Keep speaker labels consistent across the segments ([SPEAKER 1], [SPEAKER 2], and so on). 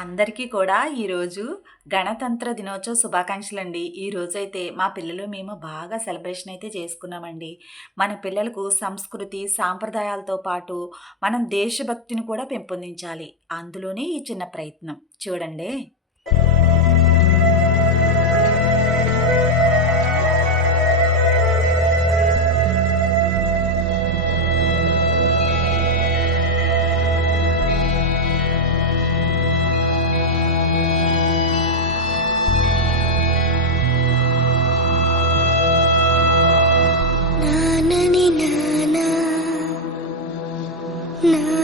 [SPEAKER 1] అందరికీ కూడా ఈరోజు గణతంత్ర దినోత్సవ శుభాకాంక్షలు అండి ఈరోజైతే మా పిల్లలు మేము బాగా సెలబ్రేషన్ అయితే చేసుకున్నామండి. మన పిల్లలకు సంస్కృతి, సాంప్రదాయాలతో పాటు మనం దేశభక్తిని కూడా పెంపొందించాలి. అందులోనే ఈ చిన్న ప్రయత్నం. చూడండి.
[SPEAKER 2] No.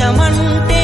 [SPEAKER 2] llaman